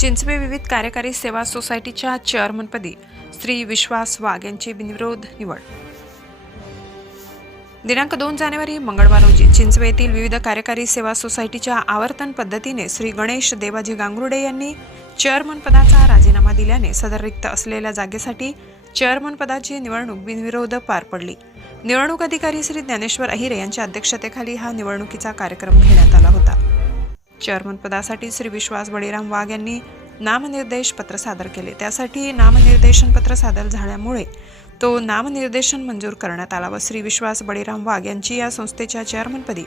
चिंचवे विविध कार्यकारी सेवा सोसायटीच्या चेअरमनपदी श्री विश्वास वाघ यांची बिनविरोध निवड. दिनांक दोन जानेवारी मंगळवार रोजी चिंचवे येथील विविध कार्यकारी सेवा सोसायटीच्या आवर्तन पद्धतीने श्री गणेश देवाजी गांगुर्डे यांनी चेअरमन पदाचा राजीनामा दिल्याने सदर रिक्त असलेल्या जागेसाठी चेअरमन पदाची निवडणूक बिनविरोध पार पडली. निवडणूक अधिकारी श्री ज्ञानेश्वर अहिरे यांच्या अध्यक्षतेखाली हा निवडणुकीचा कार्यक्रम घेण्यात आला होता. चेअरमन पदासाठी श्री विश्वास बळीराम वाघ यांनी नामनिर्देश पत्र सादर केले. त्यासाठी नामनिर्देशन पत्र सादर झाल्यामुळे तो नामनिर्देशन मंजूर करण्यात आला व श्री विश्वास बळीराम वाघ यांची या संस्थेच्या चेअरमनपदी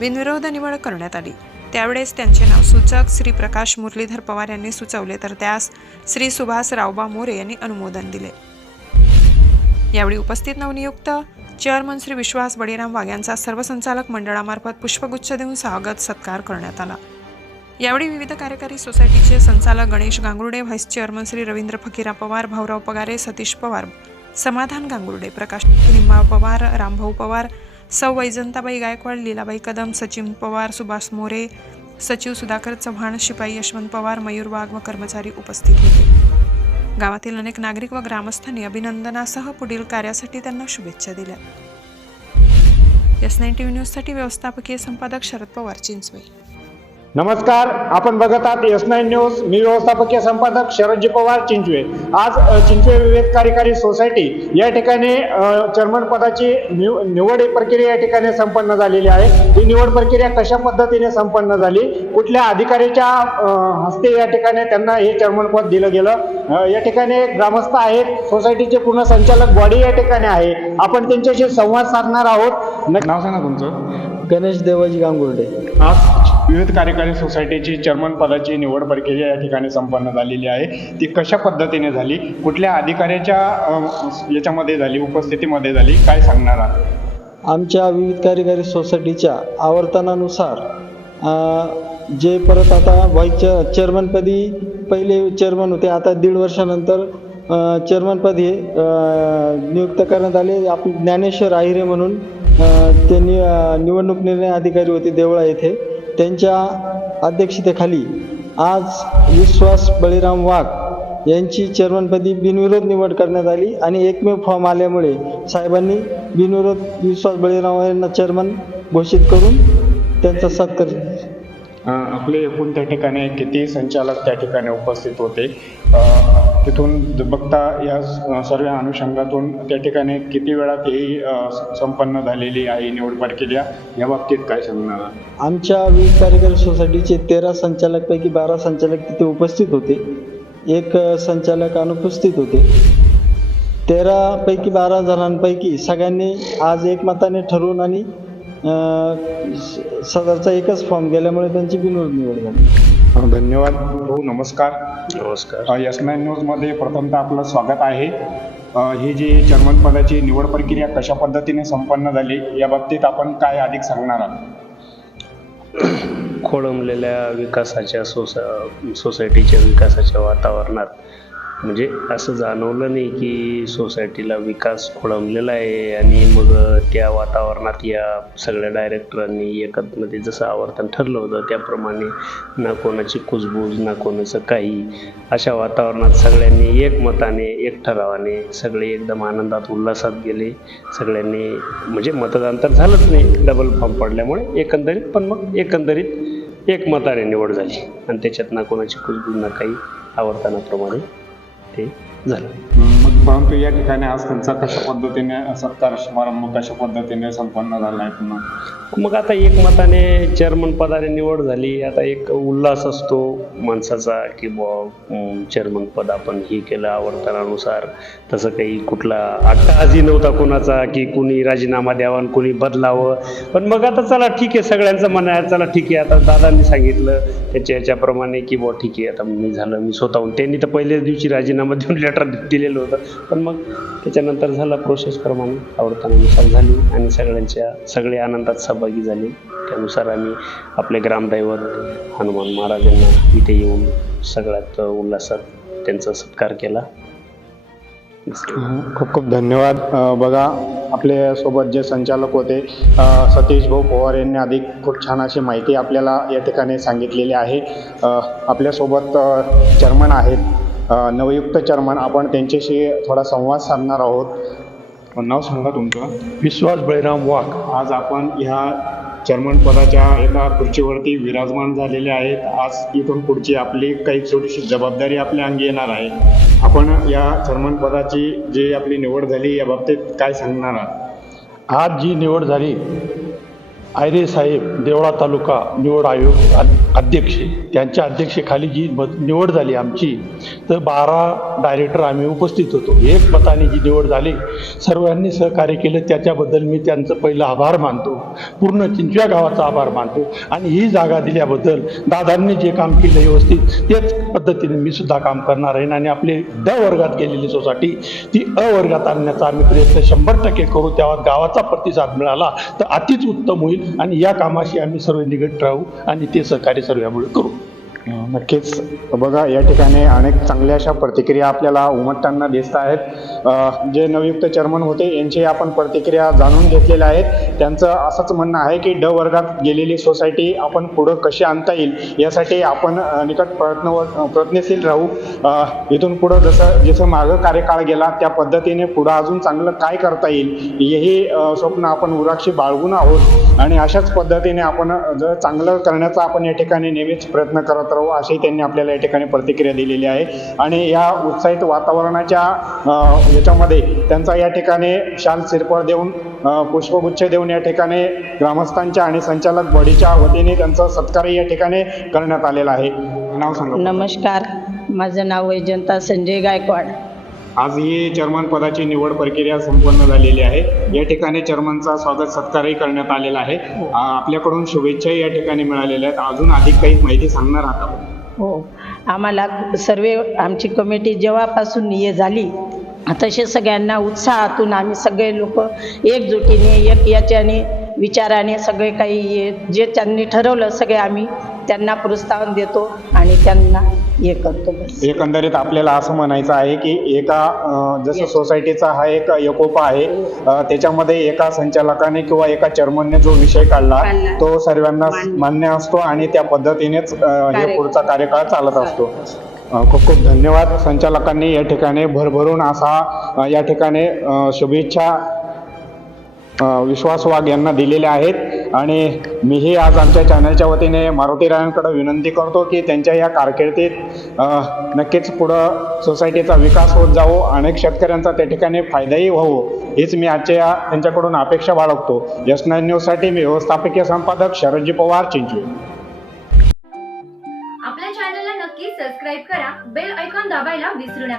बिनविरोध निवड करण्यात आली. त्यावेळेस त्यांचे नाव सूचक श्री प्रकाश मुरलीधर पवार यांनी सुचवले तर त्यास श्री सुभाष रावबा मोरे यांनी अनुमोदन दिले. यावेळी उपस्थित नवनियुक्त चेअरमन श्री विश्वास बळीराम वाघ यांचा सर्व संचालक मंडळामार्फत पुष्पगुच्छ देऊन स्वागत सत्कार करण्यात आला. यावेळी विविध कार्यकारी सोसायटीचे संचालक गणेश गांगुर्डे व्हाईस चेअरमन श्री रवींद्र फकीरा पवार भाऊराव पगारे सतीश पवार समाधान गांगुर्डे प्रकाश निम्मा पवार रामभाऊ पवार सौ वैजंताबाई गायकवाड लीलाबाई कदम सचिन पवार सुभाष मोरे सचिव सुधाकर चव्हाण शिपाई यशवंत पवार मयूर वाघ व कर्मचारी उपस्थित होते. गावातील अनेक नागरिक व ग्रामस्थांनी अभिनंदनासह पुढील कार्यासाठी त्यांना शुभेच्छा दिल्या. एस नाईन टी व्ही न्यूजसाठी व्यवस्थापकीय संपादक शरद पवार चिंचवे. नमस्कार आपण बघत आहात एस नाईन न्यूज मी व्यवस्थापकीय संपादक शरदजी पवार चिंचवे. आज चिंचवे विवेक कार्यकारी सोसायटी या ठिकाणी चेअरमन पदाची निव- निवड प्रक्रिया या ठिकाणी संपन्न झालेली आहे. ही निवड प्रक्रिया कशा पद्धतीने संपन्न झाली? कुठल्या अधिकाऱ्याच्या हस्ते या ठिकाणी त्यांना हे चेअरमन पद दिलं गेलं? या ठिकाणी ग्रामस्थ आहेत सोसायटीचे पूर्ण संचालक बॉडी या ठिकाणी आहे. आपण त्यांच्याशी संवाद साधणार आहोत. न- नाव सांगा तुमचं. गणेश देवाजी गांगुर्डे. आज विविध कार्यकारी सोसायटीची चेअरमन पदाची निवड प्रक्रिया या ठिकाणी संपन्न झालेली आहे. ती कशा पद्धतीने झाली? कुठल्या अधिकाऱ्याच्या याच्यामध्ये झाली? उपस्थितीमध्ये झाली? काय सांगणार आहात? आमच्या विविध कार्यकारी सोसायटीच्या आवर्तनानुसार जे परत आता व्हाईस चेअरमनपदी पहिले चेअरमन होते. आता दीड वर्षानंतर अ, चेअरमनपद हे नियुक्त करण्यात आले. आपले ज्ञानेश्वर आहिरे म्हणून ते नि निवडणूक निर्णय अधिकारी होते देवळा येथे. त्यांच्या अध्यक्षतेखाली आज विश्वास बळीराम वाघ यांची चेअरमनपदी बिनविरोध निवड करण्यात आली आणि एकमेव फॉर्म आल्यामुळे साहेबांनी बिनविरोध विश्वास बळीराम यांना चेअरमन घोषित करून त्यांचा सत्कार आपले एकूण त्या ठिकाणी किती संचालक त्या ठिकाणी उपस्थित होते? तिथून बघता या सर्व अनुषंगातून त्या ठिकाणी किती वेळात ही संपन्न झालेली आहे निवड प्रक्रिया या बाबतीत काय सांगणार? आमच्या वीज कार्यकारी सोसायटीचे तेरा संचालकपैकी बारा संचालक तिथे उपस्थित होते. एक संचालक अनुपस्थित होते. तेरापैकी बारा जणांपैकी सगळ्यांनी आज एकमताने ठरवून आणि सदरचा एकच फॉर्म गेल्यामुळे त्यांची बिनविरोध निवड झाली. धन्यवाद. भाऊ नमस्कार. नमस्कार. एस नाईन न्यूजमध्ये प्रथमतः आपलं स्वागत आहे. अ, ही जी चेअरमन पदाची निवड प्रक्रिया कशा पद्धतीने संपन्न झाली या बाबतीत आपण काय अधिक सांगणार आहात? खोळंबलेल्या विकासाच्या सोसा सोसायटीच्या विकासाच्या वातावरणात म्हणजे असं जाणवलं नाही की सोसायटीला विकास खोळंबलेला आहे आणि मग त्या वातावरणात या सगळ्या डायरेक्टरांनी एकतमध्ये जसं आवर्तन ठरलं होतं त्याप्रमाणे ना कोणाची कुजबूज ना कोणाचं काही अशा वातावरणात सगळ्यांनी एकमताने एक ठरावाने सगळे एकदम आनंदात उल्हासात गेले. सगळ्यांनी म्हणजे मतदान तर झालंच नाही डबल फॉर्म पडल्यामुळे एकंदरीत पण मग एकंदरीत एक मताने निवड झाली. आणि त्याच्यात ना कोणाची कुजबूज ना काही आवर्तनाप्रमाणे. ते झालं. परंतु या ठिकाणी आज त्यांचा कशा पद्धतीने सत्कार समारंभ कशा पद्धतीने संपन्न झाला आहे पुन्हा? मग आता एक मताने चेअरमन पदाने निवड झाली. आता एक उल्हास असतो माणसाचा की बुवा चेअरमन पद आपण हे केलं आवर्तनानुसार. तसं काही कुठला आत्ता अट्टाहाजी नव्हता कोणाचा की कुणी राजीनामा द्यावा आणि कुणी बदलावं. पण मग आता चला ठीक आहे सगळ्यांचं म्हणणं आहे चला ठीक आहे. आता दादांनी सांगितलं त्याच्या याच्याप्रमाणे की बुवा ठीक आहे आता मी झालं मी स्वतःहून. त्यांनी तर पहिल्याच दिवशी राजीनामा देऊन लेटर दिलेलं होतं. पण मग त्याच्यानंतर झालं प्रोसेसप्रमाणे आवडतानानुसार झाली आणि सगळ्यांच्या सगळे आनंदात सहभागी झाले. त्यानुसार आम्ही आपले ग्रामदैवत हनुमान महाराज यांना इथे येऊन सगळ्यात उल्हासात त्यांचा सत्कार केला. खूप खूप धन्यवाद. बघा आपल्यासोबत जे संचालक होते सतीश भाऊ पवार यांनी अधिक खूप छान अशी माहिती आपल्याला या ठिकाणी सांगितलेली आहे. आपल्यासोबत चर्मन आहेत नवयुक्त चर्मन आपण त्यांच्याशी थोडा संवाद साधणार आहोत. नाव सांगा तुमचं. विश्वास बळीराम वाघ. आज आपण ह्या चेअरमन पदाच्या एका खुर्चीवरती विराजमान झालेले आहेत. आज इथून पुढची आपली काही छोटीशी जबाबदारी आपल्या अंगी येणार आहे. आपण या चेअरमन पदाची जी आपली निवड झाली या बाबतीत काय सांगणार आहात? आज जी निवड झाली आयरे साहेब देवळा तालुका निवड आयोग अध्यक्ष त्यांच्या अध्यक्षेखाली जी निवड झाली आमची तर बारा डायरेक्टर आम्ही उपस्थित होतो. एक मताने जी निवड झाली सर्वांनी सहकार्य केलं. त्याच्याबद्दल मी त्यांचं पहिलं आभार मानतो. पूर्ण चिंचव्या गावाचा आभार मानतो. आणि ही जागा दिल्याबद्दल दादांनी जे काम केलं व्यवस्थित तेच पद्धतीने मी सुद्धा काम करणार आहे. आणि आपली ड वर्गात गेलेली सोसायटी ती अ वर्गात आणण्याचा आम्ही प्रयत्न शंभर टक्के करू. त्यावर गावाचा प्रतिसाद मिळाला तर अतिच उत्तम होईल. आणि या कामाशी आम्ही सर्व निगट राहू आणि ते सहकार्य सर्वांमुळे करू नक्कीच. बघा या ठिकाणी अनेक चांगल्या अशा प्रतिक्रिया आपल्याला उमटताना दिसत आहेत. जे नवयुक्त चेअरमन होते यांची आपण प्रतिक्रिया जाणून घेतलेल्या आहेत त्यांचं असंच म्हणणं आहे की ड वर्गात गेलेली सोसायटी आपण पुढं कशी आणता येईल यासाठी आपण निकट प्रयत्न प्रयत्नशील राहू. इथून पुढं जसं जसं मागं कार्यकाळ गेला त्या पद्धतीने पुढं अजून चांगलं काय करता येईल हेही स्वप्न आपण उराक्षी बाळगून आहोत. आणि अशाच पद्धतीने आपण जर चांगलं करण्याचा आपण या ठिकाणी नेहमीच प्रयत्न करत करावं अशी त्यांनी आपल्याला या ठिकाणी प्रतिक्रिया दिलेली आहे. आणि या उत्साहित वातावरणाच्या याच्यामध्ये त्यांचा या ठिकाणी शाल सिरपळ देऊन पुष्पगुच्छ देऊन या ठिकाणी ग्रामस्थांच्या आणि संचालक बॉडीच्या वतीने त्यांचा सत्कार या ठिकाणी करण्यात आलेला आहे. नाव सांगा. नमस्कार. माझं नाव वैजंता संजय गायकवाड. आज ही चेअरमन पदाची निवड प्रक्रिया संपन्न झालेली आहे. या ठिकाणी चेअरमनचा स्वागत सत्कारही करण्यात आलेला आहे. आपल्याकडून शुभेच्छाही या ठिकाणी मिळालेल्या आहेत. अजून अधिक काही माहिती सांगणार आहात हो. आम्हाला सर्व आमची कमिटी जेव्हापासून ये झाली तसे सगळ्यांना उत्साहातून आम्ही सगळे लोक एकजुटीने एक याच्याने विचाराने सगळे काही हे जे त्यांनी ठरवलं सगळे आम्ही त्यांना प्रोत्साहन देतो आणि त्यांना हे करतो बस. एकंदरीत आपल्याला असं म्हणायचं आहे की एका अ, जसं सोसायटीचा हा एक एकोपा आहे अ, त्याच्यामध्ये एका संचालकाने किंवा एका चेअरमनने जो विषय काढला काढला. तो सर्वांना मान्य. मान्य असतो आणि त्या पद्धतीनेच अ, हे कार्य- पुढचा कार्यकाळ चालत असतो. अ, खूप खूप धन्यवाद संचालकांनी या ठिकाणी भरभरून असा अ, या ठिकाणी अ, शुभेच्छा अ, विश्वास वाघ यांना दिलेले आहेत. आणि मीही आज आमच्या चॅनलच्या वतीने मारुती रायांकडे विनंती करतो की त्यांच्या या कारकिर्दीत नक्कीच पुढं सोसायटीचा विकास होत जावो अनेक शेतकऱ्यांचा त्या ठिकाणी फायदाही व्हावो हीच मी आजच्या या त्यांच्याकडून अपेक्षा बाळगतो. यश नाईन न्यूजसाठी मी व्यवस्थापकीय संपादक शरदजी पवार चिंचवे आपल्या चॅनलला नक्की सबस्क्राईब करा बेल ऐकॉन दाबायला विसरू नका.